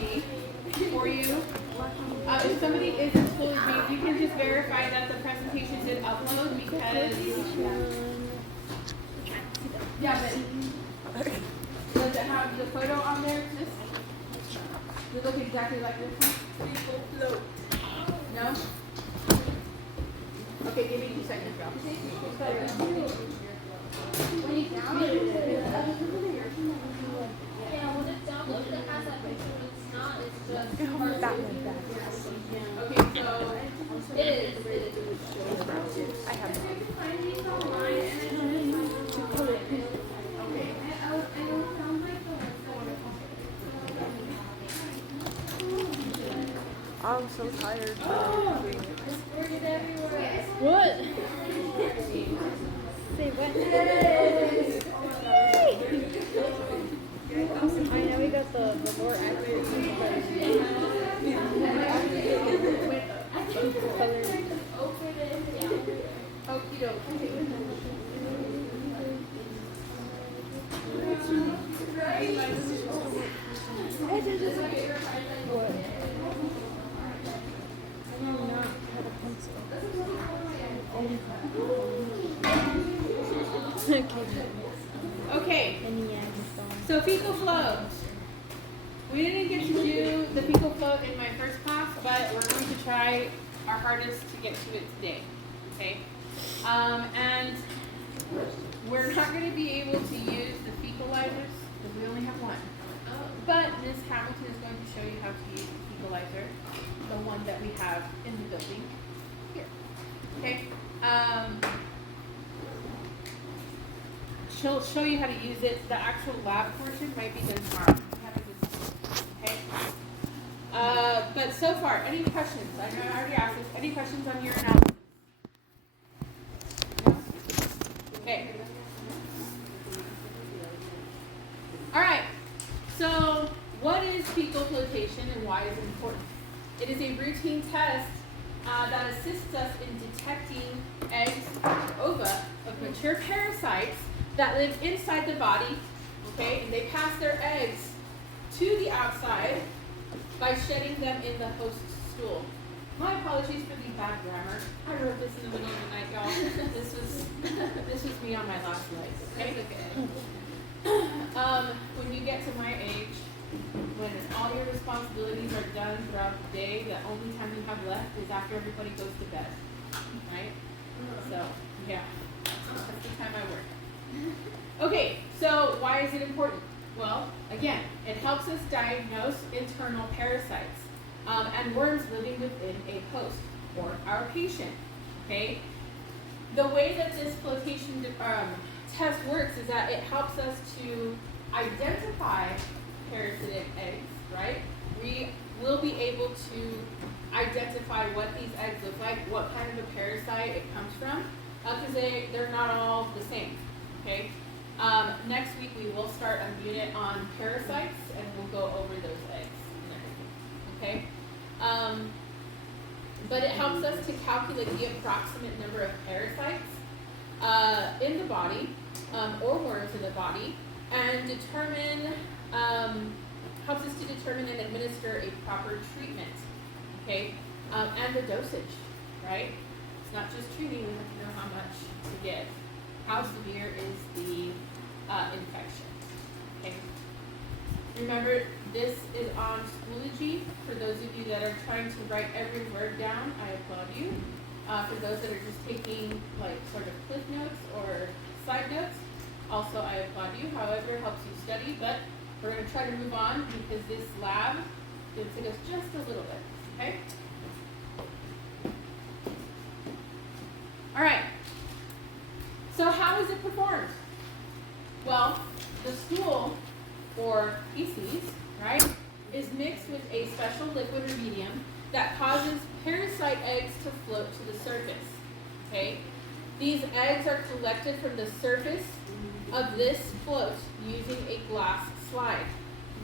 Schoology for you. If somebody is in Schoology, you can just verify that the presentation did upload because but does it have the photo on there? Does it look exactly like this one? Fecal Float. No? Okay, give me 2 seconds, y'all. When you download it, when it's downloaded, it has that picture. When it's not, it's just part of it. Okay, so It is. I have it. You can find these online, and I don't find them online. Okay. I don't sound like the I'm so tired. Squirted everywhere. What? Say what? I know we got the more accurate Okie dokie. Okay, so fecal float. We didn't get to do the fecal float in my first class, but we're going to try our hardest to get to it today. Okay, and we're not going to be able to use the fecalizers because we only have one. But Ms. Hamilton is going to show you how to use the fecalizer, the one that we have in the building here. Okay. She'll show you how to use it. The actual lab portion might be done tomorrow. Okay. But so far, any questions? I know I already asked this. Any questions on your analysis? No? Okay. All right. So, what is fecal flotation and why is it important? It is a routine test that assists us in detecting eggs or ova of mature parasites that live inside the body, okay, and they pass their eggs to the outside by shedding them in the host's stool. My apologies for the bad grammar. I wrote this in the middle of the night, y'all. This was me on my last night. Okay? When you get to my age, when all your responsibilities are done throughout the day, the only time you have left is after everybody goes to bed, right? So, yeah, that's the time I work. Okay, so why is it important? Well, again, it helps us diagnose internal parasites and worms living within a host or our patient, okay? The way that this flotation test works is that it helps us to identify parasitic eggs, right? We will be able to identify what these eggs look like, what kind of a parasite it comes from, because they're not all the same, okay? Next week we will start a unit on parasites and we'll go over those eggs and everything, okay? But it helps us to calculate the approximate number of parasites in the body or worms in the body and determine, helps us to determine and administer a proper treatment, okay? And the dosage, right? It's not just treating, we have to know how much to give. How severe is the infection, okay? Remember, this is on Schoology. For those of you that are trying to write every word down, I applaud you. For those that are just taking like sort of cliff notes or side notes, also I applaud you. However, it helps you study, but we're going to try to move on because this lab is going to take us just a little bit, okay? All right. So how is it performed? Well, the stool, or feces, right, is mixed with a special liquid or medium that causes parasite eggs to float to the surface, okay? These eggs are collected from the surface of this float using a glass slide.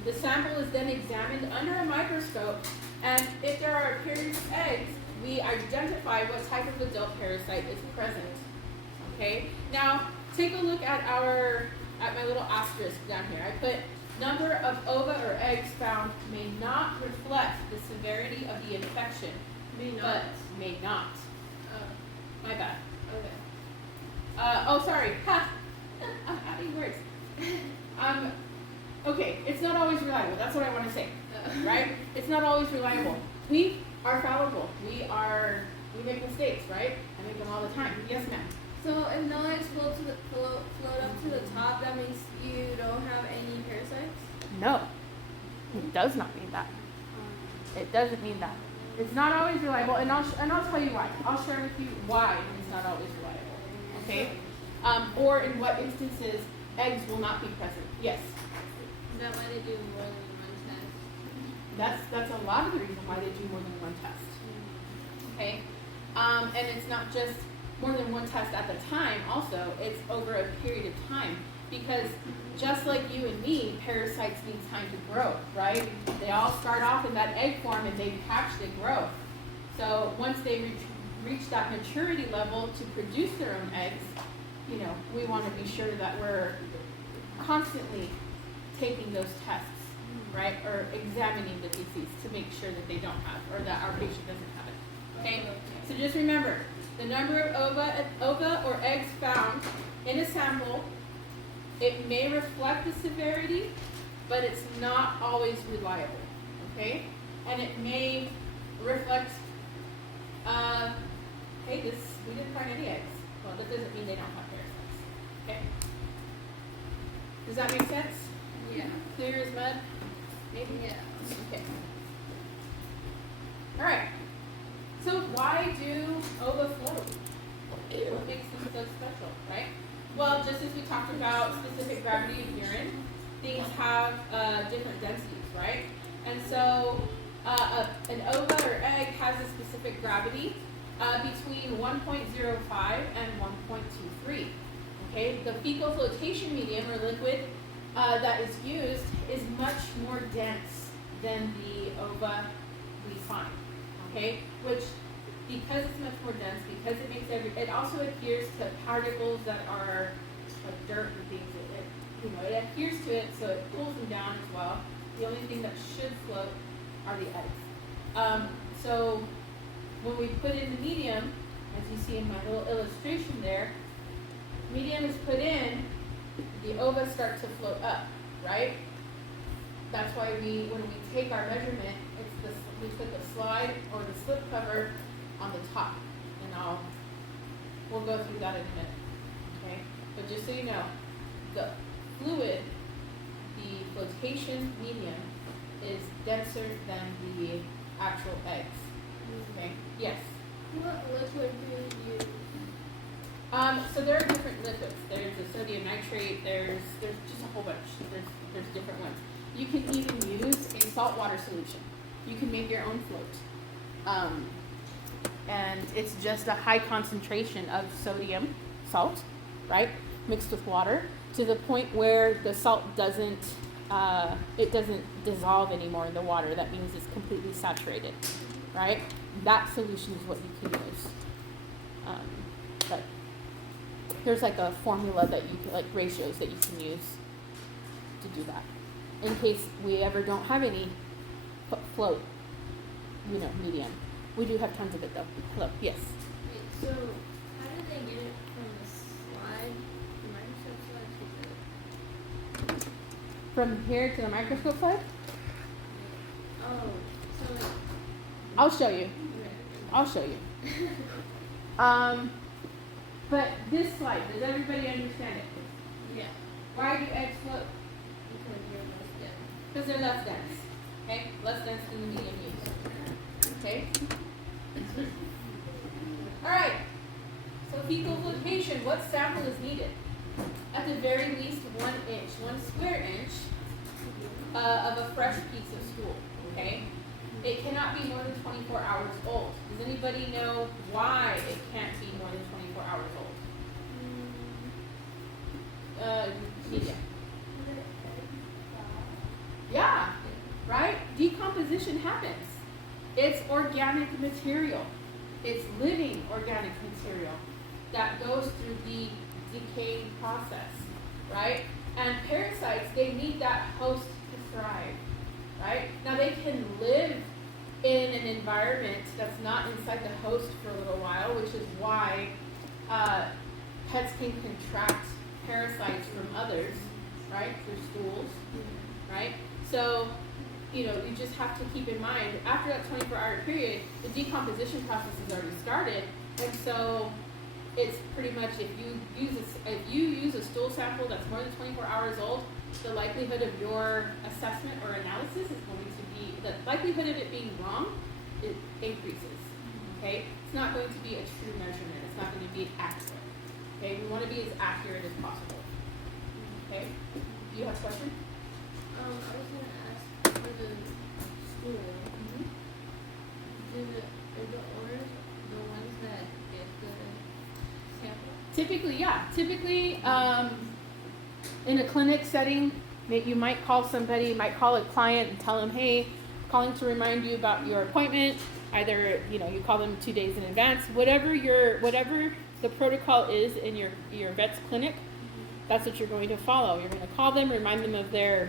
The sample is then examined under a microscope, and if there are appearance eggs, we identify what type of adult parasite is present, okay? Now, take a look at my little asterisk down here. I put Number of ova or eggs found may not reflect the severity of the infection, May not. but may not. Oh, My bad. okay. Oh, sorry. Ha! I'm adding words. Okay, it's not always reliable. That's what I want to say, right? It's not always reliable. We are fallible. We make mistakes, right? I make them all the time. Yes, ma'am. So if no eggs float up to the top, that means you don't have any parasites? No, it does not mean that. It doesn't mean that. It's not always reliable, and I'll tell you why. I'll share with you why it's not always reliable. Okay? Or in what instances eggs will not be present. Yes. Is that why they do more than one test? That's a lot of the reason why they do more than one test. Okay? And it's not just more than one test at the time. Also, it's over a period of time, because just like you and me, parasites need time to grow, right? They all start off in that egg form and they hatch, they grow. So once they reach that maturity level to produce their own eggs, you know, we want to be sure that we're constantly taking those tests, right? Or examining the disease to make sure that they don't have, or that our patient doesn't have it. Okay? So just remember, the number of ova or eggs found in a sample, it may reflect the severity, but it's not always reliable, okay? And it may reflect, hey, we didn't find any eggs. Well, that doesn't mean they don't have parasites, okay? Does that make sense? Yeah. Clear as mud? Maybe? Yeah. Okay. All right. So why do ova float? What makes them so special, right? Well, just as we talked about specific gravity of urine, things have different densities, right? And so an ova or egg has a specific gravity between 1.05 and 1.23. Okay, the fecal flotation medium or liquid that is used is much more dense than the ova we find. Okay, which, because it's much more dense, because it makes it also adheres to particles that are like dirt and things. It adheres to it, so it pulls them down as well. The only thing that should float are the eggs. So when we put in the medium, as you see in my little illustration there, medium is put in, the ova start to float up, right? That's why when we take our measurement, we put the slide or the slip cover on the top, and we'll go through that in a minute, okay? But just so you know, the fluid, the flotation medium, is denser than the actual eggs, okay? Yes? What liquid do you use? So there are different liquids. There's the sodium nitrate, there's just a whole bunch. There's different ones. You can even use a saltwater solution. You can make your own float. And it's just a high concentration of sodium, salt, right, mixed with water, to the point where the salt doesn't dissolve anymore in the water. That means it's completely saturated, right? That solution is what you can use. But here's like a formula that you can, like ratios that you can use to do that. In case we ever don't have any float, medium. We do have tons of it though. Hello, yes. Wait, so how did they get it from the slide, the microscope slide to the... From here to the microscope slide? Oh, so like... I'll show you. I'll show you. But this slide, does everybody understand it? Yeah. Why do eggs float? Because you're less dense. Because they're less dense. Okay? Less dense than the medium used. Okay? Alright. So fecal flotation, what sample is needed? At the very least 1 inch, 1 square inch of a fresh piece of stool. Okay? It cannot be more than 24 hours old. Does anybody know why it can't be more than 24 hours old? Media. Yeah, right? Decomposition happens. It's organic material. It's living organic material that goes through the decaying process, right? And parasites, they need that host thrive, right? Now they can live in an environment that's not inside the host for a little while, which is why pets can contract parasites from others, right, through stools, right? So, you just have to keep in mind, after that 24-hour period, the decomposition process has already started, and so it's pretty much if you use a stool sample that's more than 24 hours old, the likelihood of your assessment or analysis is going to be, the likelihood of it being wrong, it increases, okay? It's not going to be a true measurement. It's not going to be accurate, okay? We want to be as accurate as possible, okay? Do you have a question? I was gonna ask for the school. Are the owners the ones that get the sample? Typically, yeah. Typically, in a clinic setting, you might call somebody, you might call a client and tell them, hey, calling to remind you about your appointment. Either, you call them 2 days in advance. Whatever the protocol is in your vet's clinic, that's what you're going to follow. You're going to call them, remind them of their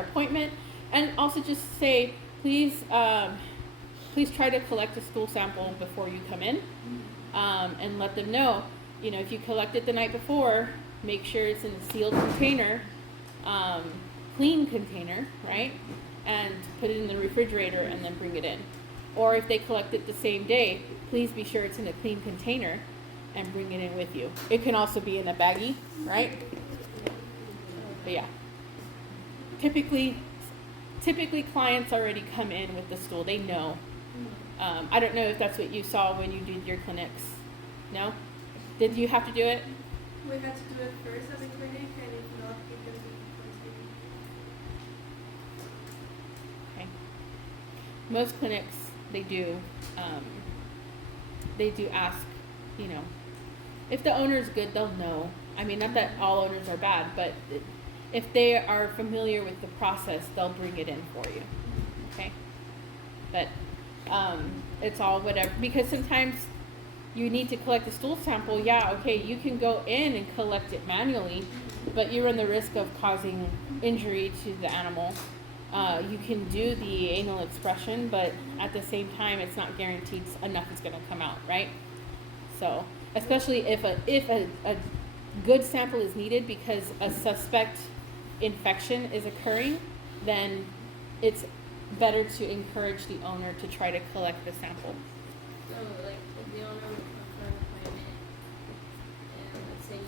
appointment, and also just say, please try to collect a stool sample before you come in, and let them know, if you collect it the night before, make sure it's in a sealed container, clean container, right? And put it in the refrigerator and then bring it in. Or if they collect it the same day, please be sure it's in a clean container and bring it in with you. It can also be in a baggie, right? But yeah. Typically clients already come in with the stool. They know. I don't know if that's what you saw when you did your clinics. No? Did you have to do it? We had to do it first at the clinic, and if not, because we continue. Okay. Most clinics, they do ask, if the owner's good, they'll know. I mean, not that all owners are bad, but if they are familiar with the process, they'll bring it in for you. Okay? But it's all whatever, because sometimes you need to collect a stool sample. Yeah, okay, you can go in and collect it manually, but you run the risk of causing injury to the animal. You can do the anal expression, but at the same time, it's not guaranteed enough is going to come out, right? So, especially if a good sample is needed because a suspect infection is occurring, then it's better to encourage the owner to try to collect the sample. So, like, if the owner would come for an appointment, and let's say you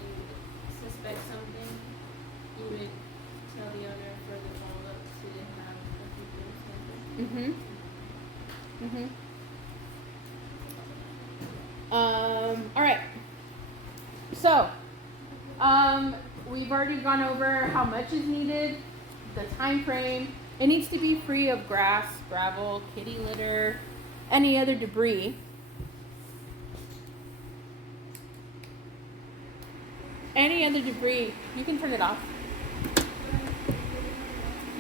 suspect something, you would tell the owner for the follow-up to have a fecal sample. All right. So, we've already gone over how much is needed, the time frame. It needs to be free of grass, gravel, kitty litter, any other debris. Any other debris, you can turn it off.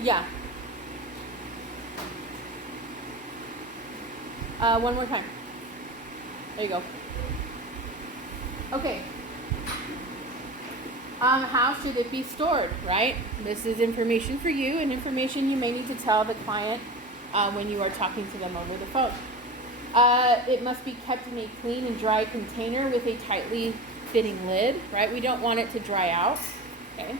Yeah. One more time. There you go. Okay. How should it be stored, right? This is information for you and information you may need to tell the client when you are talking to them over the phone. It must be kept in a clean and dry container with a tightly fitting lid, right? We don't want it to dry out, okay?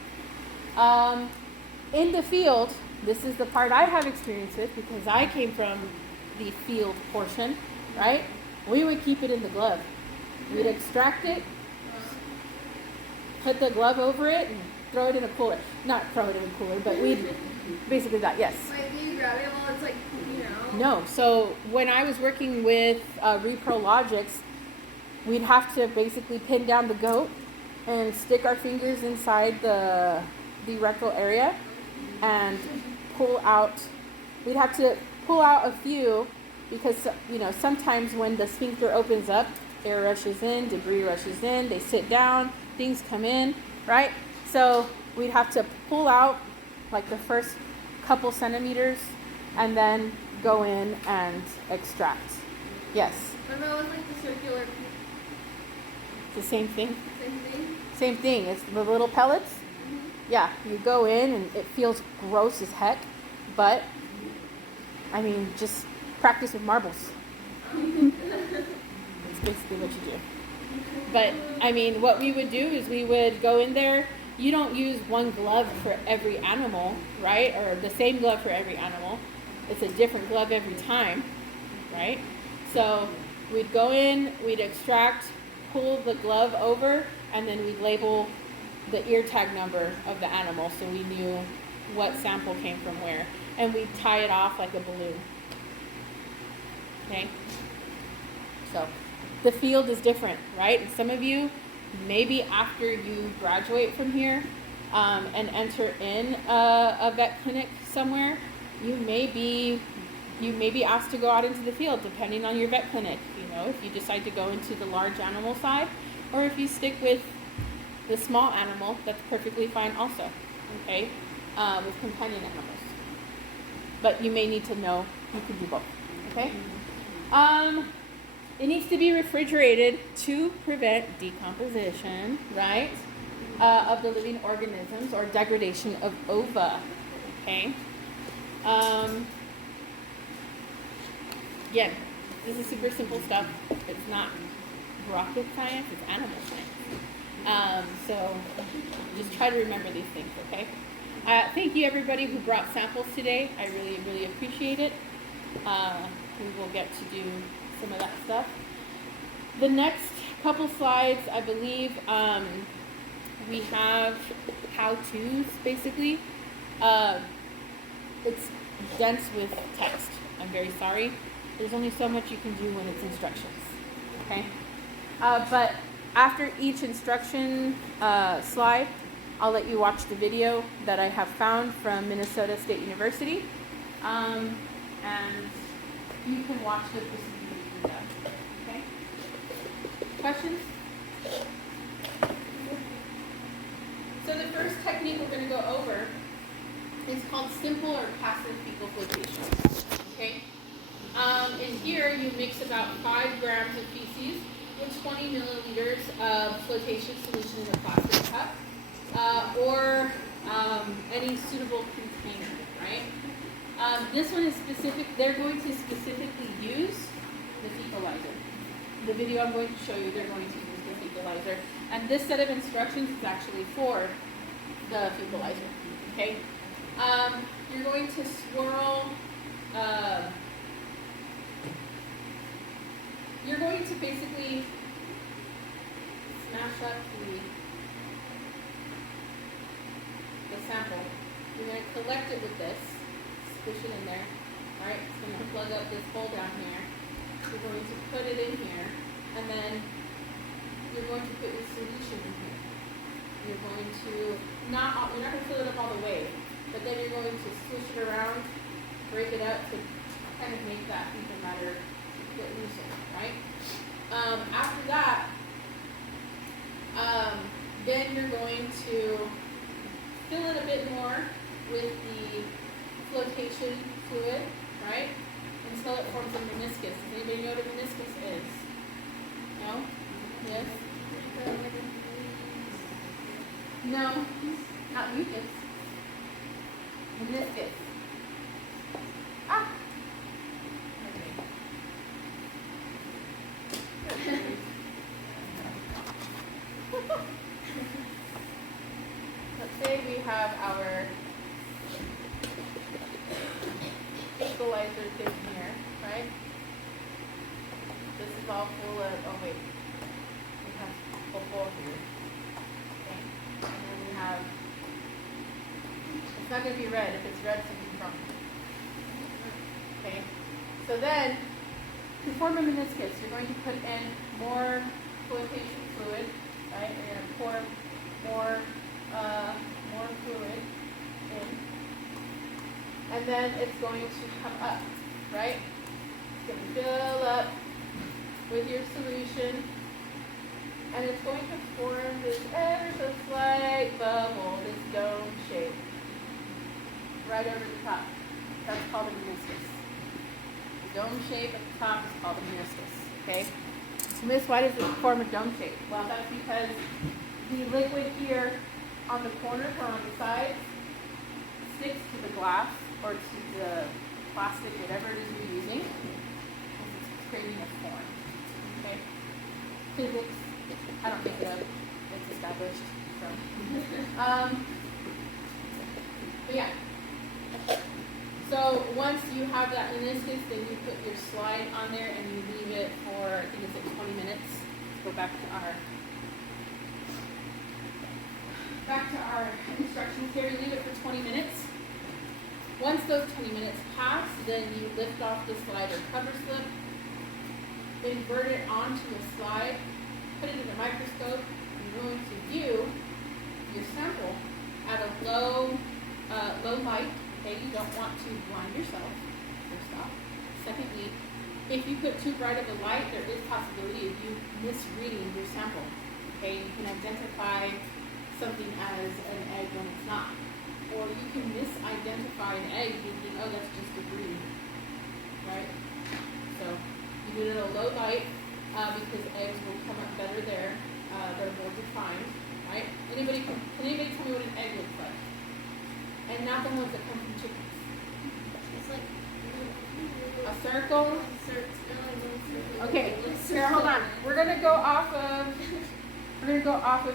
In the field, this is the part I have experience with because I came from the field portion, right? We would keep it in the glove. We'd extract it, put the glove over it, and throw it in a cooler. Not throw it in a cooler, but we'd basically that, yes. Like, do you grab it while it's like, No, so when I was working with Reprologics, we'd have to basically pin down the goat and stick our fingers inside the rectal area and pull out. We'd have to pull out a few because, sometimes when the sphincter opens up, air rushes in, debris rushes in, they sit down, things come in, right? So we'd have to pull out like the first couple centimeters and then go in and extract. Yes. What about with like the circular? The same thing. Same thing? Same thing. It's the little pellets. yeah, you go in and it feels gross as heck, but I mean, just practice with marbles. That's basically what you do. But I mean, what we would do is we would go in there. You don't use one glove for every animal, right? Or the same glove for every animal. It's a different glove every time, right? So we'd go in, we'd extract, pull the glove over, and then we'd label the ear tag number of the animal so we knew what sample came from where. And we'd tie it off like a balloon. Okay? So the field is different, right? And some of you, maybe after you graduate from here and enter in a vet clinic somewhere, you may be asked to go out into the field depending on your vet clinic. You know, if you decide to go into the large animal side, or if you stick with the small animal, that's perfectly fine also. Okay, with companion animals. But you may need to know you can do both. Okay. It needs to be refrigerated to prevent decomposition, right, of the living organisms or degradation of ova. Okay. Again, this is super simple stuff. It's not rocket science, it's animal science. So just try to remember these things, okay? Thank you everybody who brought samples today. I really, really appreciate it. We will get to do some of that stuff. The next couple slides, I believe, we have how-tos, basically. It's dense with text. I'm very sorry. There's only so much you can do when it's instructions, okay? But after each instruction slide, I'll let you watch the video that I have found from Minnesota State University. And you can watch the procedure, okay? Questions? So the first technique we're going to go over is called simple or passive fecal flotation, okay? In here, you mix about 5 grams of feces with 20 milliliters of flotation solution in a plastic cup, or any suitable container, right? This one is specific, they're going to specifically use the fecalizer. The video I'm going to show you, they're going to use the fecalizer. And this set of instructions is actually for the fecalizer, okay? You're going to swirl, you're going to basically smash up the sample. You're going to collect it with this, squish it in there. All right, it's going to plug up this hole down here. You're going to put it in here, and then you're going to put your solution in here. You're going to you're not going to fill it up all the way, but then you're going to swish it around, break it up to kind of make that fecal matter get looser, right? After that, then you're going to fill it a bit more with the flotation fluid, right? Until it forms a meniscus. Does anybody know what a meniscus is? No? Yes? No, not mucus. Meniscus. Ah! Okay. Let's say we have our equalizer thing here, right? This is all full of, oh wait, we have a hole here. Okay. And then we have, it's not going to be red. If it's red, something's wrong. Okay. So then, to form a meniscus, you're going to put in more flotation fluid, right? You're going to pour more fluid in. And then it's going to come up, right? It's going to fill up with your solution. And it's going to form this ever so slight bubble, this dome shape, right over the top. That's called a meniscus. The dome shape at the top is called a meniscus, okay? So Miss, why does it form a dome shape? Well, that's because the liquid here on the corner or on the sides sticks to the glass or to the plastic, whatever it is you're using, because it's creating a form. Okay? Physics, I don't think that it's established. So, but yeah. So once you have that meniscus, then you put your slide on there and you leave it for, I think it's like 20 minutes. Let's go back to our instructions here. You leave it for 20 minutes. Once those 20 minutes pass, then you lift off the slide or cover slip, invert it onto a slide, put it in the microscope, and you're going to view your sample at a low light. Okay, you don't want to blind yourself, first off. Secondly, if you put too bright of a light, there is possibility of you misreading your sample. Okay, you can identify something as an egg when it's not. Or you can misidentify an egg thinking, oh, that's just debris, right? So you do it at a low light because eggs will come up better there. They're more defined, right? Can anybody tell me what an egg looks like? And not the ones that come from chickens. It's like A circle. Okay, here, hold on. We're gonna go off of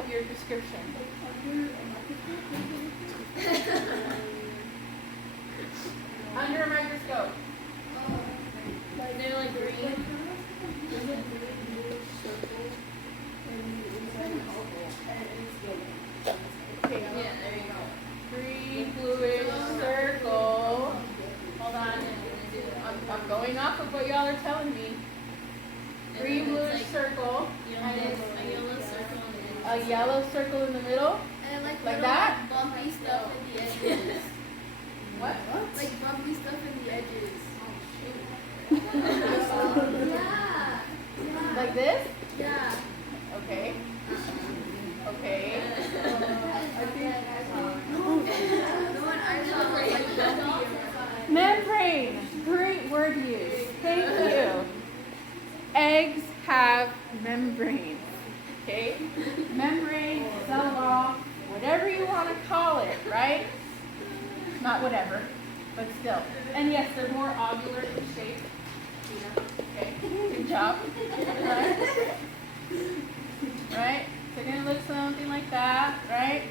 your description. Under a microscope. They're like green. Okay, Yeah, there you go. green, bluish circle. Hold on, I'm going off of what y'all are telling me. Green, bluish circle. And it's a yellow circle A and yellow circle in the middle. And like Like little that? bumpy stuff in the edges. What? Like bumpy stuff in the edges. Oh, Yeah. Yeah. like this? Yeah. Okay. Okay. I the one I saw was like bumpy. Membrane. Great word use. Thank you. Eggs have membranes. Okay? Membrane, cell wall, whatever you want to call it, right? Not whatever, but still. And yes, they're more ovular in shape. Okay? Good job. Right? Right? So they're going to look something like that, right?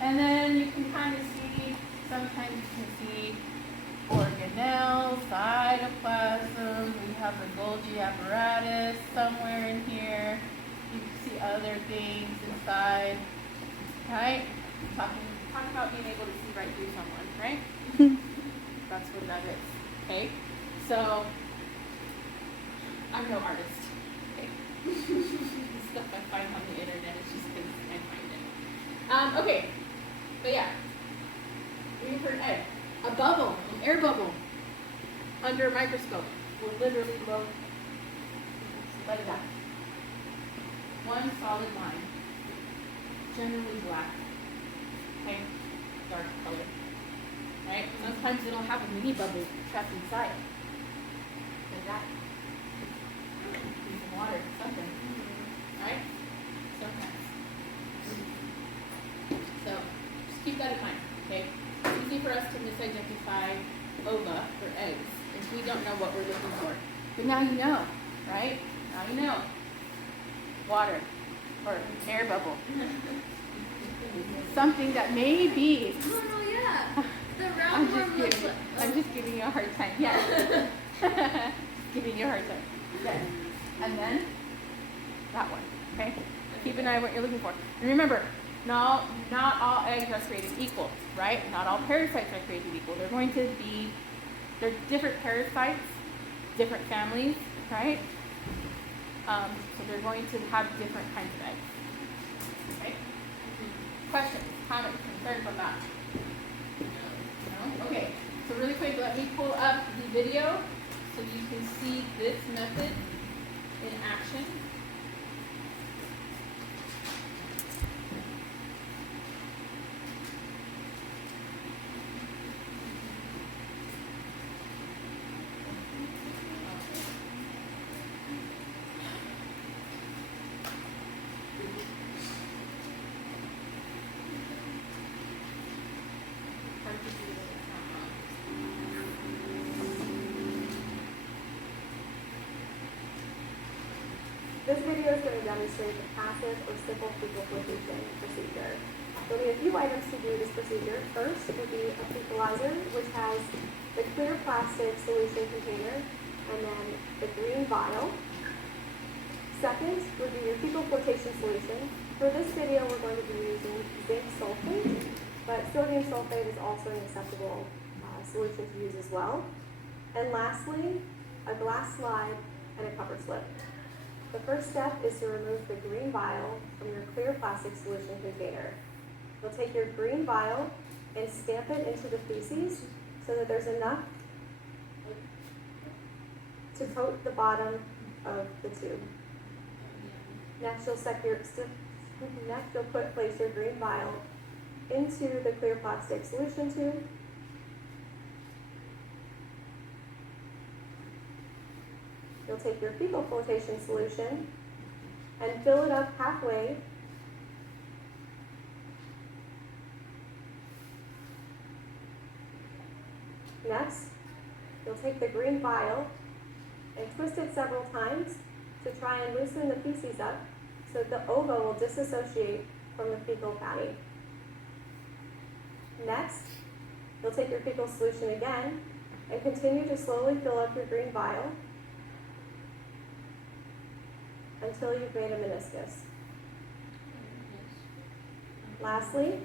And then you can kind of see, sometimes you can see organelles, cytoplasm. We have the Golgi apparatus somewhere in here. You can see other things inside, right? Talk about being able to see right through someone, right? That's what that is, okay? So, I'm no artist, okay? The stuff I find on the internet is just because I find it. Okay, but yeah, reading for an egg. A bubble, an air bubble, under a microscope will literally look like that. One solid line, generally black, okay, dark color, right? Sometimes it'll have a mini bubble trapped inside, like that. Some water, something, right? Sometimes. So just keep that in mind, okay? It's easy for us to misidentify ova or eggs if we don't know what we're looking for. But now you know, right? Now you know. Water or air bubble. Something that may be. Oh no, yeah. The round I'm one looks like. I'm just giving you a hard time. Yeah. Giving you a hard time. Yes. And then that one. Okay? Keep an eye on what you're looking for. And remember, not all eggs are created equal, right? Not all parasites are created equal. They're different parasites, different families, right? So they're going to have different kinds of eggs. Okay? Questions, comments, concerns on that? No? Okay. So really quick, let me pull up the video so you can see this method in action. This video is going to demonstrate the passive or simple fecal flotation procedure. There'll be a few items to do this procedure. First would be a fecalizer, which has the clear plastic solution container and then the green vial. Second would be your fecal flotation solution. For this video, we're going to be using zinc sulfate, but sodium sulfate is also an acceptable solution to use as well. And lastly, a glass slide and a cover slip. The first step is to remove the green vial from your clear plastic solution container. You'll take your green vial and stamp it into the feces so that there's enough to coat the bottom of the tube. Next, you'll place your green vial into the clear plastic solution tube. You'll take your fecal flotation solution and fill it up halfway. Next, you'll take the green vial and twist it several times to try and loosen the feces up so the ova will disassociate from the fecal patty. Next, you'll take your fecal solution again and continue to slowly fill up your green vial until you've made a meniscus. Lastly,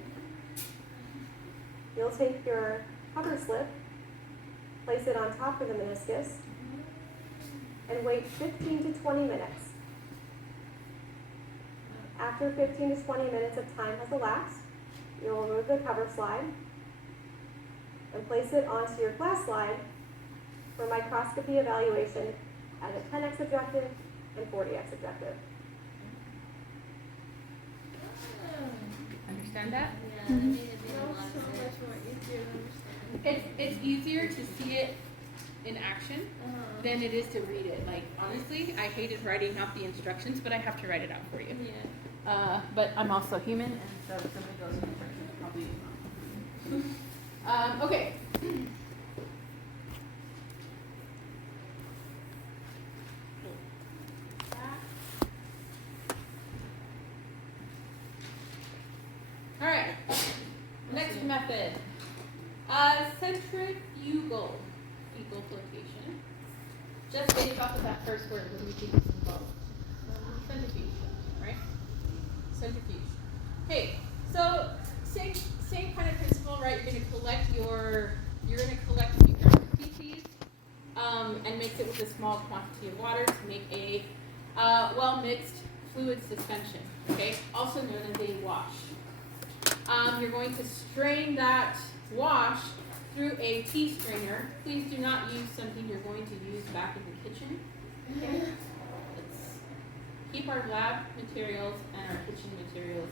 you'll take your cover slip, place it on top of the meniscus, and wait 15 to 20 minutes. After 15 to 20 minutes of time has elapsed, you'll remove the cover slide and place it onto your glass slide for microscopy evaluation at a 10x objective and 40x objective. Understand that? Yeah, that made it a lot So of much sense. more easier to understand. It's easier to see it in action than it is to read it. Like, honestly, I hated writing out the instructions, but I have to write it out for you. Yeah. But I'm also human, and so some of those instructions probably not. Okay. All right. Next method. Centrifugal fecal flotation. Just based off of that first word, what do we think is involved? Centrifuge, right? Centrifuge. Hey, so same kind of principle, right? You're gonna collect your feces and mix it with a small quantity of water to make a well mixed fluid suspension. Okay, also known as a wash. You're going to strain that wash through a tea strainer. Please do not use something you're going to use back in the kitchen. Okay? Let's keep our lab materials and our kitchen materials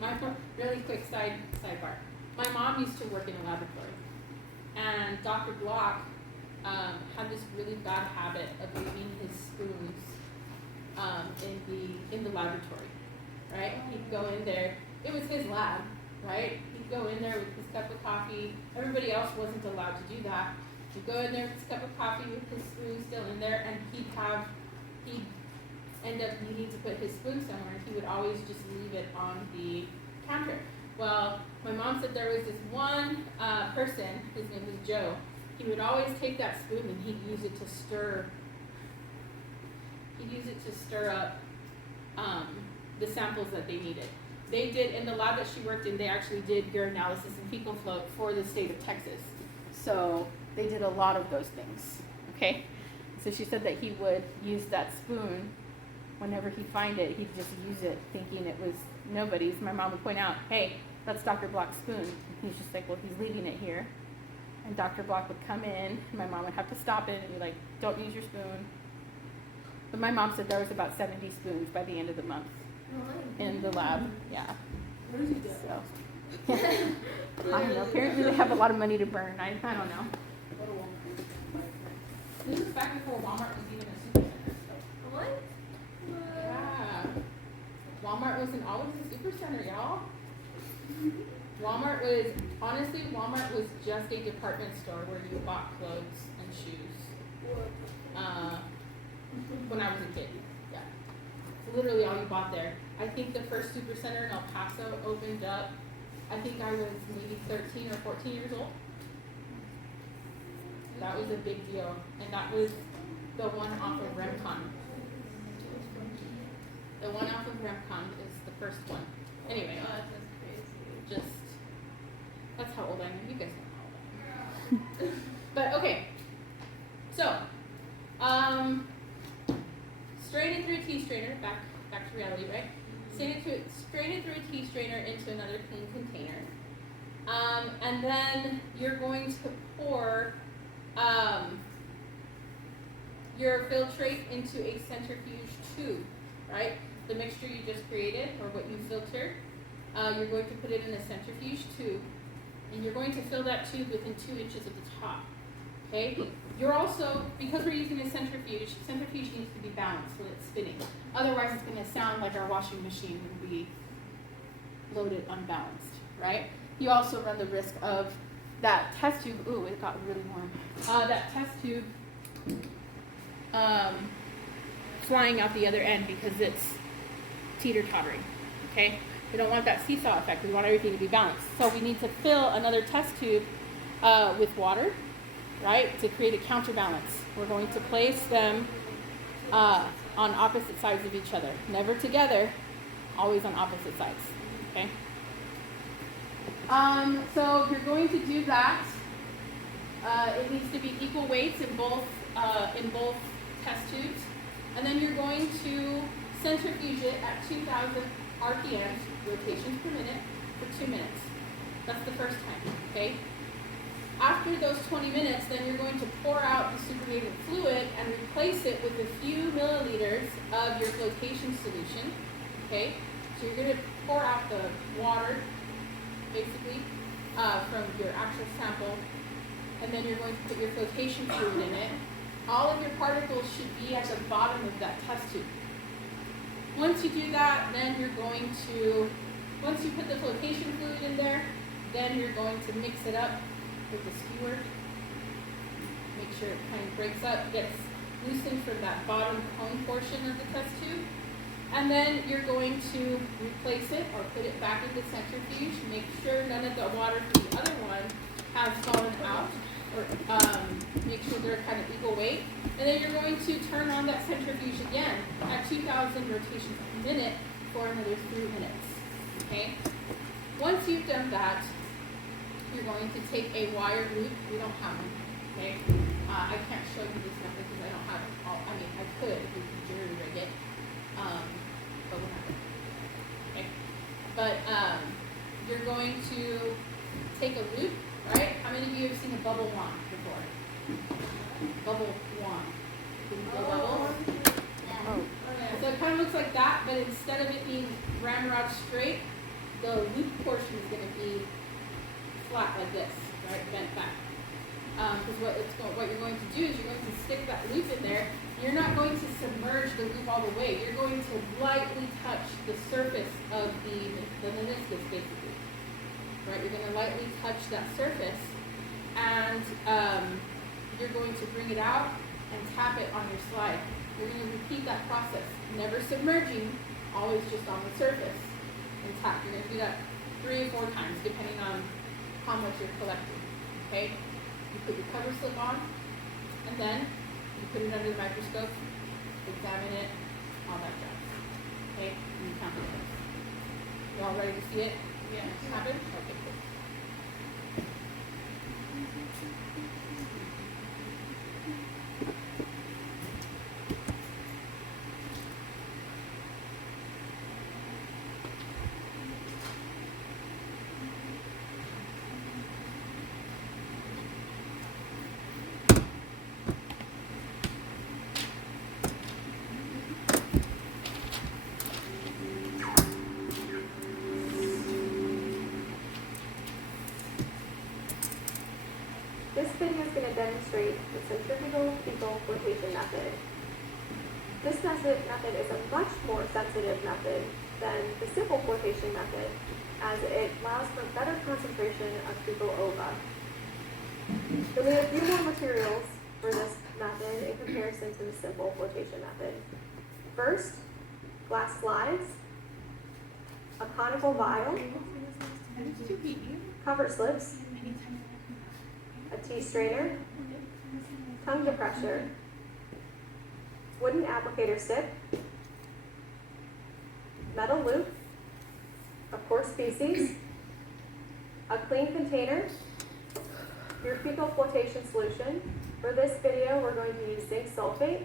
separate. Really quick sidebar. My mom used to work in a laboratory, and Dr. Block had this really bad habit of leaving his spoons in the laboratory. Right? He'd go in there. It was his lab, right? He'd go in there with his cup of coffee. Everybody else wasn't allowed to do that. He'd go in there with his cup of coffee with his spoon still in there, and he'd end up needing to put his spoon somewhere, and he would always just leave it on the counter. Well, my mom said there was this one person, his name was Joe. He would always take that spoon and he'd use it to stir. He'd use it to stir up the samples that they needed. They did, in the lab that she worked in, they actually did urinalysis and fecal float for the state of Texas. So they did a lot of those things, okay? So she said that he would use that spoon whenever he'd find it, he'd just use it thinking it was nobody's. My mom would point out, hey, that's Dr. Block's spoon. And he's just like, well, he's leaving it here. And Dr. Block would come in, and my mom would have to stop it and be like, don't use your spoon. But my mom said there was about 70 spoons by the end of the month in the lab. Yeah. So, I don't know. Apparently they have a lot of money to burn. I don't know. This is back before Walmart was even a supercenter. So. What? Yeah. Walmart was always a supercenter, y'all. Walmart was just a department store where you bought clothes and shoes. when I was a kid. Yeah. It's literally all you bought there. I think the first super center in El Paso opened up, I think I was maybe 13 or 14 years old. That was a big deal. And that was the one off of Remcon. The one off of Remcon is the first one. Anyway, Oh, that sounds crazy. just, that's how old I am. You guys know how old I am. But okay. So, strain it through a tea strainer, back to reality, right? Strain it through a tea strainer into another clean container. And then you're going to pour your filtrate into a centrifuge tube, right? The mixture you just created, or what you filtered, you're going to put it in a centrifuge tube, and you're going to fill that tube within 2 inches of the top, okay? You're also, because we're using a centrifuge needs to be balanced when it's spinning. Otherwise, it's going to sound like our washing machine would be loaded unbalanced, right? You also run the risk of that test tube, ooh, it got really warm. That test tube flying out the other end because it's teeter-tottering, okay? We don't want that seesaw effect. We want everything to be balanced. So we need to fill another test tube with water, right, to create a counterbalance. We're going to place them on opposite sides of each other. Never together, always on opposite sides, okay? So you're going to do that. It needs to be equal weights in both test tubes. And then you're going to centrifuge it at 2,000 RPMs, rotations per minute, for 2 minutes. That's the first time, okay? After those 20 minutes, then you're going to pour out the supernatant fluid and replace it with a few milliliters of your flotation solution, okay? So you're going to pour out the water, basically, from your actual sample, and then you're going to put your flotation fluid in it. All of your particles should be at the bottom of that test tube. Once you do that, then you're going to, once you put the flotation fluid in there, then you're going to mix it up with the skewer. Make sure it kind of breaks up, gets loosened from that bottom cone portion of the test tube. And then you're going to replace it or put it back in the centrifuge. Make sure none of the water from the other one has fallen out, or make sure they're kind of equal weight. And then you're going to turn on that centrifuge again at 2,000 rotations per minute for another 3 minutes, okay? Once you've done that, you're going to take a wire loop. We don't have them, okay? I can't show you this method because I don't have it all. I mean, I could if we could jury rig it, but we're not going to, okay? But you're going to take a loop, right? How many of you have seen a bubble wand before? Bubble wand. Bubbles? Yeah. So it kind of looks like that, but instead of it being ramrod straight, the loop portion is going to be flat like this, right? Bent back. Because what you're going to do is you're going to stick that loop in there. You're not going to submerge the loop all the way. You're going to lightly touch the surface of the meniscus, basically. Right? You're going to lightly touch that surface, and you're going to bring it out and tap it on your slide. You're going to repeat that process, never submerging, always just on the surface, and tap. You're going to do that 3 or 4 times, depending on how much you're collecting, okay? You put your cover slip on, and then you put it under the microscope, examine it, all that jazz, okay? And you count it. You all ready to see it? Yeah. Happen? Okay, cool. This video is going to demonstrate the centrifugal fecal flotation method. This method is a much more sensitive method than the simple flotation method, as it allows for better concentration of fecal ova. So we have a few more materials for this method in comparison to the simple flotation method. First, glass slides, a conical vial, cover slips, a tea strainer, tongue depressor, wooden applicator stick, metal loop, of course feces, a clean container, your fecal flotation solution. For this video, we're going to use zinc sulfate,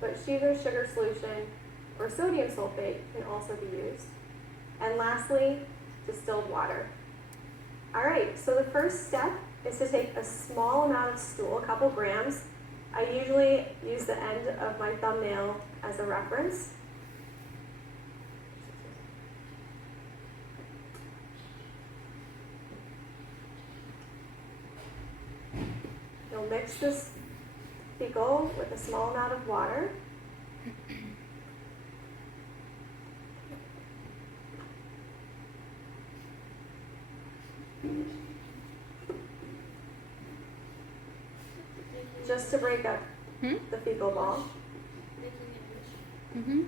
but either sugar solution or sodium sulfate can also be used. And lastly, distilled water. All right, so the first step is to take a small amount of stool, a couple grams. I usually use the end of my thumbnail as a reference. You'll mix this fecal with a small amount of water. Just to break up the fecal ball. Mm-hmm.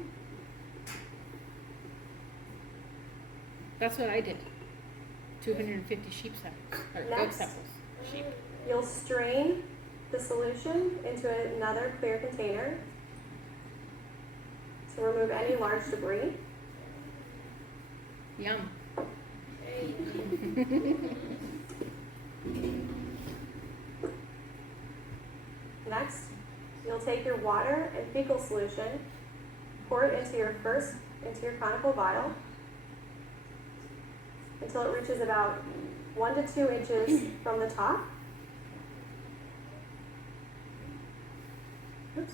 That's what I did. 250 sheep samples, or goat Next. samples. Sheep. You'll strain the solution into another clear container to remove any large debris. Yum. Next, you'll take your water and fecal solution, pour it into your conical vial until it reaches about 1 to 2 inches from the top. Oops.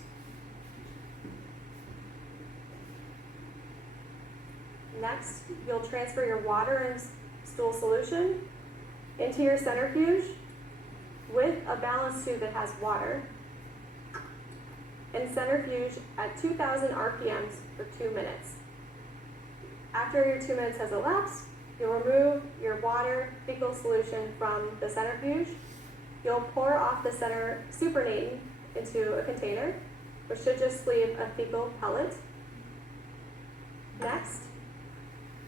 Next, you'll transfer your water and stool solution into your centrifuge with a balance tube that has water, and centrifuge at 2,000 RPMs for 2 minutes. After your 2 minutes has elapsed, you'll remove your water fecal solution from the centrifuge. You'll pour off the center supernatant into a container, which should just leave a fecal pellet. Next,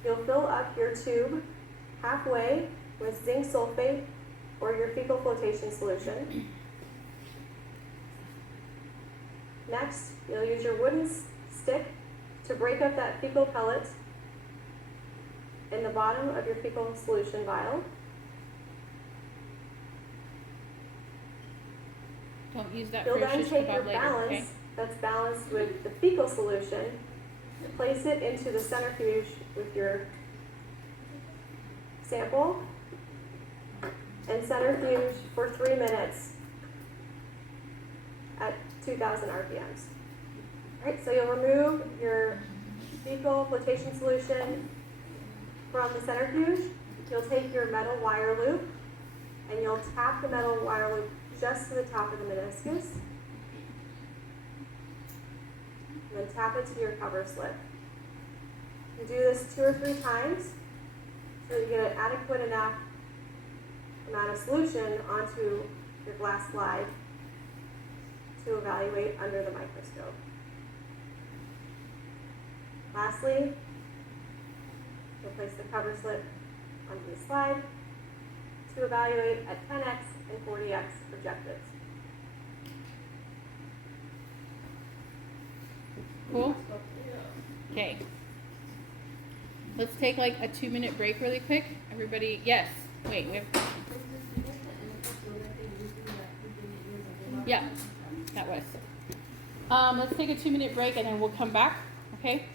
you'll fill up your tube halfway with zinc sulfate or your fecal flotation solution. Next, you'll use your wooden stick to break up that fecal pellet in the bottom of your fecal solution vial. Don't use that You'll for your then shish take your kebab later, balance okay? that's balanced with the fecal solution, place it into the centrifuge with your sample, and centrifuge for 3 minutes at 2,000 RPMs. All right, so you'll remove your fecal flotation solution from the centrifuge. You'll take your metal wire loop and you'll tap the metal wire loop just to the top of the meniscus. And then tap it to your cover slip. You do this 2 or 3 times so you get an adequate enough amount of solution onto your glass slide to evaluate under the microscope. Lastly, you'll place the cover slip onto the slide to evaluate at 10x and 40x objectives. Cool? Okay. Let's take like a 2-minute break really quick. Everybody, yes. Wait, we have. Yeah, that was. Let's take a 2-minute break and then we'll come back. Okay?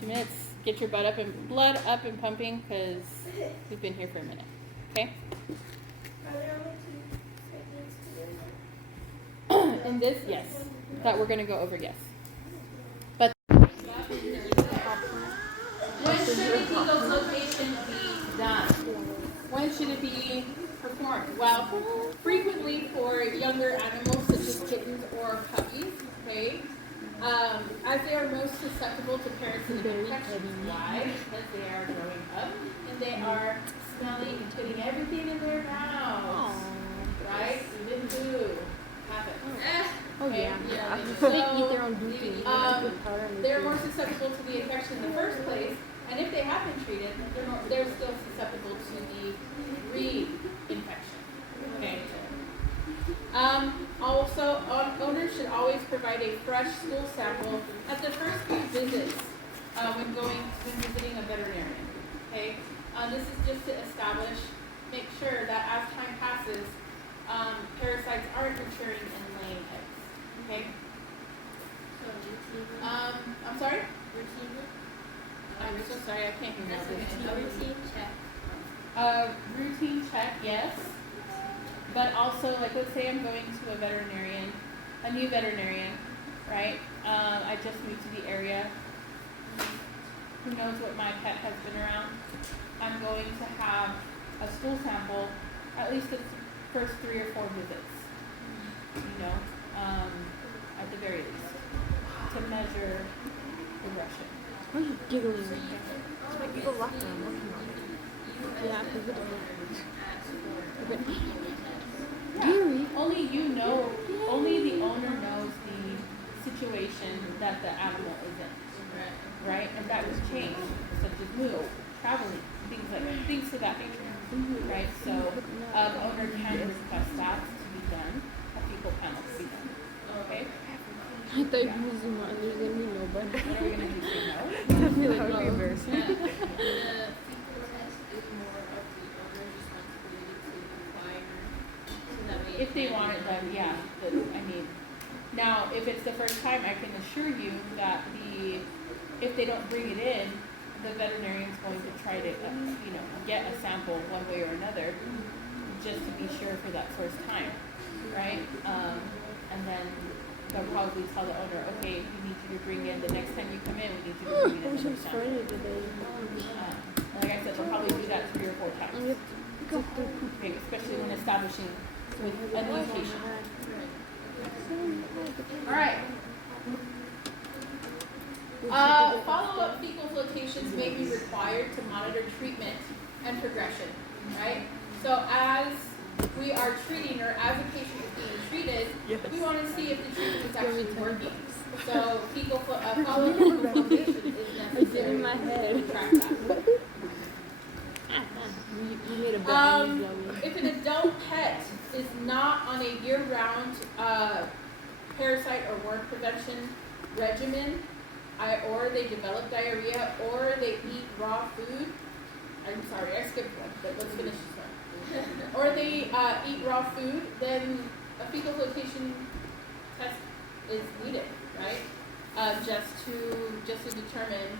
2 minutes. Get your blood up and pumping because we've been here for a minute. Okay? Are there only 2 techniques to do? In this, yes. That we're gonna go over, yes. But when should a fecal flotation be done? When should it be performed? Well, frequently for younger animals such as kittens or puppies, okay? As they are most susceptible to parasitic infections. Why? Because they are growing up and they are smelling and putting everything in their mouth. Right? Even poo happens. Oh they're more susceptible to the infection in the first place, and if they have been treated, they're still susceptible to the re-infection. Okay. Also, owners should always provide a fresh stool sample at the first few visits when visiting a veterinarian. Okay. This is just to make sure that as time passes, parasites aren't maturing and laying eggs. Okay. So routine. I'm sorry? Routine. I'm so sorry, I can't hear That's you. okay. A routine check. Routine check, yes. But also, like, let's say I'm going to a new veterinarian, right? I just moved to the area. Who knows what my pet has been around? I'm going to have a stool sample at least the first 3 or 4 visits. You know, at the very least, to measure progression. Why are you giggling? So you can Like people laugh when I'm looking at it. Yeah, because it Only only the owner knows the situation that the animal is in, right? And that would change, such as move, traveling, things to that nature, right? So, owner can request that to be done, a fecal panel to be done, okay? I thought you were using my there's gonna be nobody. What are we gonna do, say no? That would be embarrassing. The fecal test is more of the owner's responsibility to acquire, so that way. If they want it done, yeah, but, I mean, now, if it's the first time, I can assure you that if they don't bring it in, the veterinarian's going to try to, get a sample one way or another, just to be sure for that first time, right? And then they'll probably tell the owner, okay, we need you to bring in, the next time you come in, we need you to bring in I wish I another was sample. Friday today. Like I said, they'll probably do that 3 or 4 times, okay, especially when establishing with a new patient. All right. Follow-up fecal flotations may be required to monitor treatment and progression, right? So as we are treating, or as a patient is being treated, we want to see if the treatment is actually working. So follow-up fecal flotation is necessary in my head. to track that. You made a bet. If an adult pet is not on a year-round parasite or worm prevention regimen, or they develop diarrhea, or they eat raw food. I'm sorry, I skipped one, but let's finish this one. Or they eat raw food, then a fecal flotation test is needed, right? Just to determine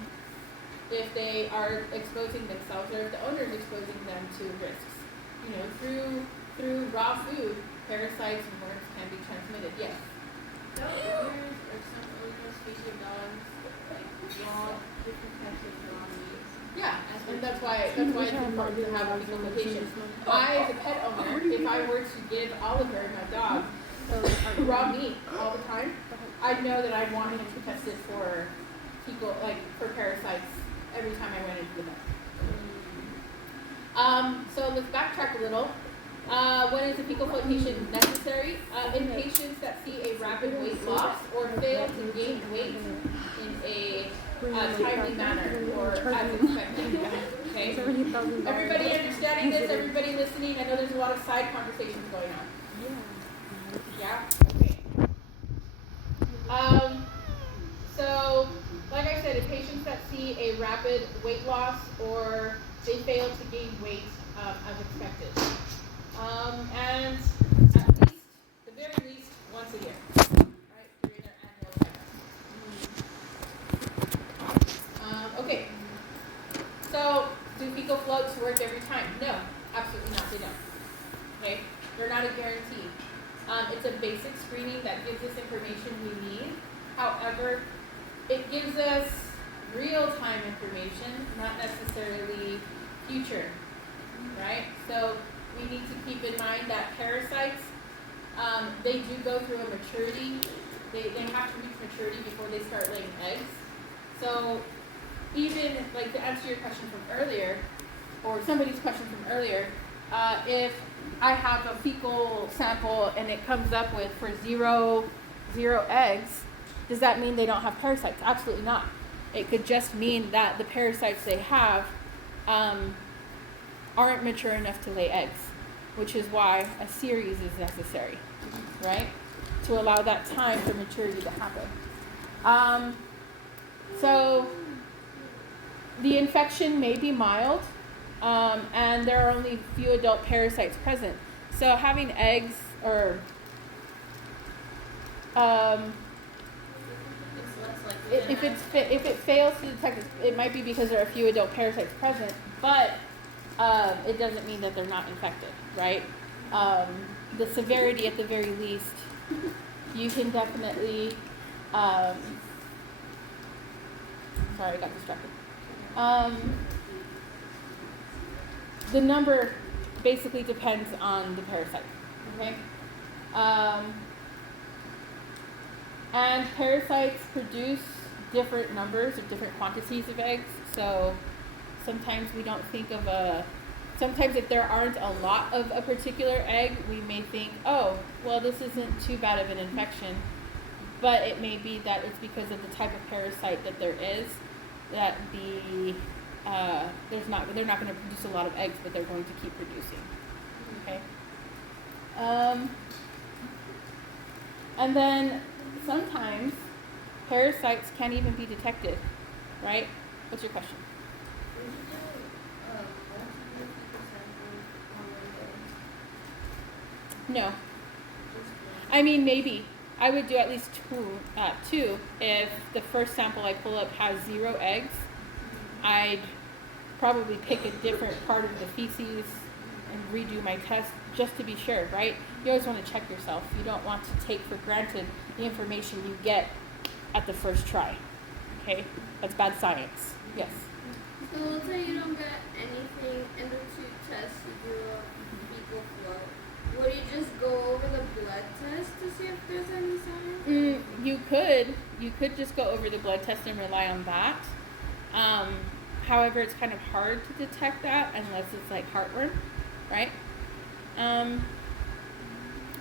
if they are exposing themselves or if the owner is exposing them to risks. Through raw food, parasites and worms can be transmitted. Yes. Some owners or some owners feed their dogs like raw, different types of raw meats. Yeah, and that's why it's important to have a fecal flotation. I, as a pet owner, if I were to give Oliver, my dog, raw meat all the time, I'd know that I'd want him to test it for for parasites every time I went into the vet. So let's backtrack a little. When is a fecal flotation necessary? In patients that see a rapid weight loss or fail to gain weight in a timely manner or as expected. Okay? Everybody understanding this? Everybody listening? I know there's a lot of side conversations going on. Yeah? Okay. So, like I said, in patients that see a rapid weight loss or they fail to gain weight as expected. And at least, the very least, once a year, right, during their annual checkup. Okay, so do fecal floats work every time? No, absolutely not, they don't. Okay, they're not a guarantee. It's a basic screening that gives us information we need. However, it gives us real-time information, not necessarily future, right? So we need to keep in mind that parasites, they do go through a maturity. They have to reach maturity before they start laying eggs. So even, like, to answer your question from earlier, or somebody's question from earlier, if I have a fecal sample and it comes up with for zero eggs, Does that mean they don't have parasites? Absolutely not. It could just mean that the parasites they have aren't mature enough to lay eggs, which is why a series is necessary, right? To allow that time for maturity to happen. So the infection may be mild, and there are only few adult parasites present. So having eggs or It's less likely to if it fails to detect it might be because there are a few adult parasites present, but it doesn't mean that they're not infected, right? The severity at the very least, you can definitely sorry, I got distracted. The number basically depends on the parasite, okay? And parasites produce different numbers or different quantities of eggs, so sometimes we don't think of sometimes if there aren't a lot of a particular egg, we may think, oh, well, this isn't too bad of an infection, but it may be that it's because of the type of parasite that there is, that they're not going to produce a lot of eggs, but they're going to keep producing, okay? And then sometimes parasites can't even be detected, right? What's your question? Would you do multiple fecal samples on one day? No. Just I mean, maybe. I would do at least two. If the first sample I pull up has 0 eggs, I'd probably pick a different part of the feces and redo my test just to be sure, right? You always want to check yourself. You don't want to take for granted the information you get at the first try, okay? That's bad science. Yes. So let's say you don't get anything in the two tests, you do a fecal float. Would you just go over the blood test to see if there's any signs? You could just go over the blood test and rely on that. However, it's kind of hard to detect that unless it's like heartworm, right?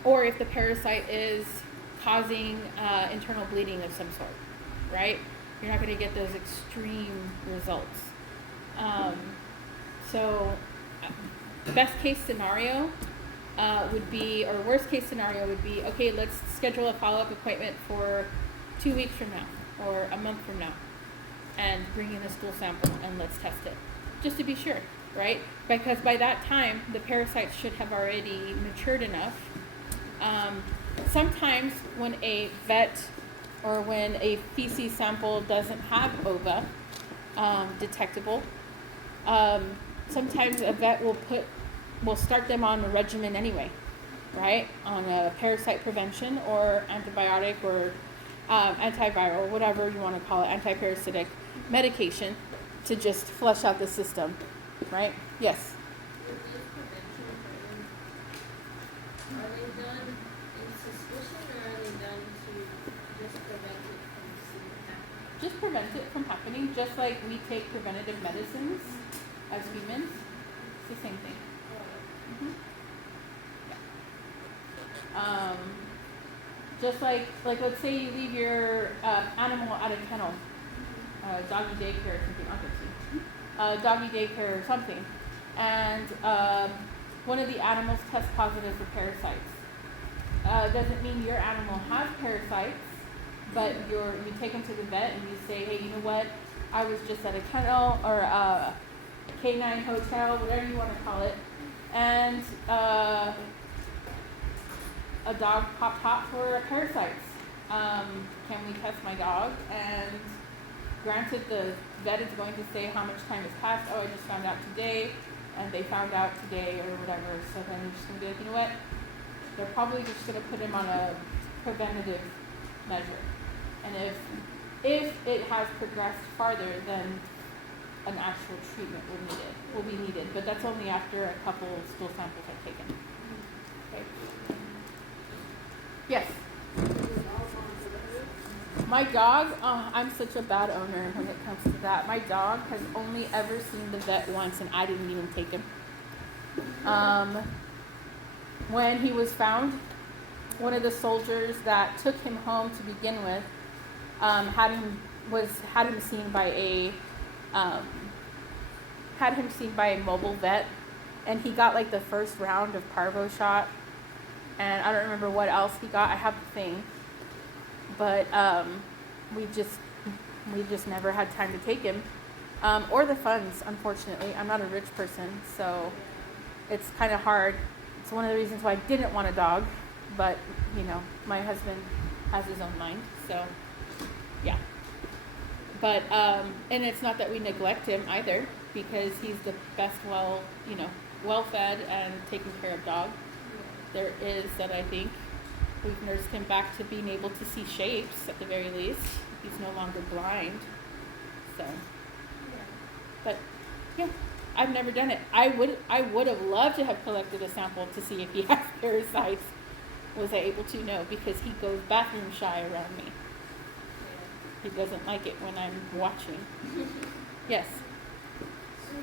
Or if the parasite is causing internal bleeding of some sort, right? You're not going to get those extreme results. So, best case scenario would be, or worst case scenario would be, okay, let's schedule a follow-up appointment for 2 weeks from now or a month from now, and bring in a stool sample and let's test it, just to be sure, right? Because by that time, the parasites should have already matured enough. Sometimes when a vet or when a feces sample doesn't have ova detectable, sometimes a vet will start them on a regimen anyway, right? On a parasite prevention or antibiotic or antiviral, whatever you want to call it, antiparasitic medication to just flush out the system, right? Yes? With these prevention programs, are they done in suspicion or are they done to just prevent it from happening? Just prevent it from happening, just like we take preventative medicines as humans. It's the same thing. Just like let's say you leave your animal at a kennel, doggy daycare or something, doggy daycare or something, and one of the animals tests positive for parasites. Doesn't mean your animal has parasites, but you take them to the vet and you say, hey, you know what? I was just at a kennel or a canine hotel, whatever you want to call it, and a dog popped hot for parasites. Can we test my dog? And granted, the vet is going to say how much time has passed. Oh, I just found out today, and they found out today or whatever. So then you're just going to be like, you know what? They're probably just going to put him on a preventative measure. And if it has progressed farther, then an actual treatment will be needed. But that's only after a couple stool samples are taken. Okay. Yes. My dog, I'm such a bad owner when it comes to that. My dog has only ever seen the vet once, and I didn't even take him. When he was found, one of the soldiers that took him home to begin with had him seen by a mobile vet, and he got like the first round of parvo shot, and I don't remember what else he got. I have the thing, but we just never had time to take him, or the funds. Unfortunately, I'm not a rich person, so it's kind of hard. It's one of the reasons why I didn't want a dog, but you know, my husband has his own mind, so yeah. But and it's not that we neglect him either, because he's the best, well-fed and taken care of dog there is, that I think. We've nursed him back to being able to see shapes at the very least. He's no longer blind, so. But yeah, I've never done it. I would have loved to have collected a sample to see if he has parasites. Was I able to? No, because he goes bathroom shy around me. He doesn't like it when I'm watching. Yes. So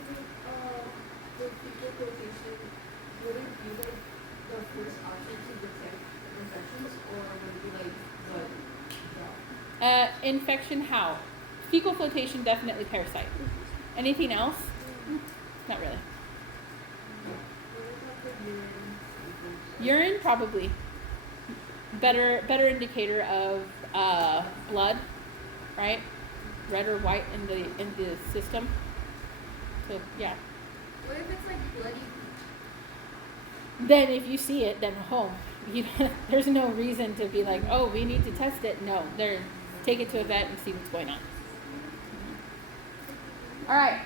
the fecal flotation, would it be like the first option to detect infections, or would it be like blood draw? Infection, how? Fecal flotation, definitely parasite. Anything else? Not really. What about the Urine, probably. Better indicator of blood, right? Red or white in the system. So yeah. What if it's like bloody? Then if you see it, then home. There's no reason to be like, oh, we need to test it. No, take it to a vet and see what's going on. All right.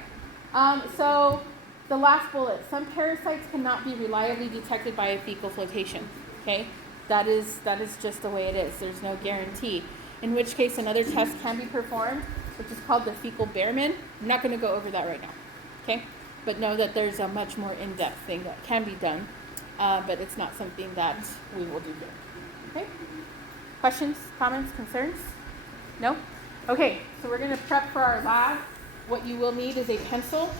So the last bullet. Some parasites cannot be reliably detected by a fecal flotation. Okay, that is just the way it is. There's no guarantee. In which case, another test can be performed, which is called the fecal Behrman. I'm not going to go over that right now. Okay, but know that there's a much more in-depth thing that can be done, but it's not something that we will do here. Okay. Questions, comments, concerns? No? Okay, so we're going to prep for our lab. What you will need is a pencil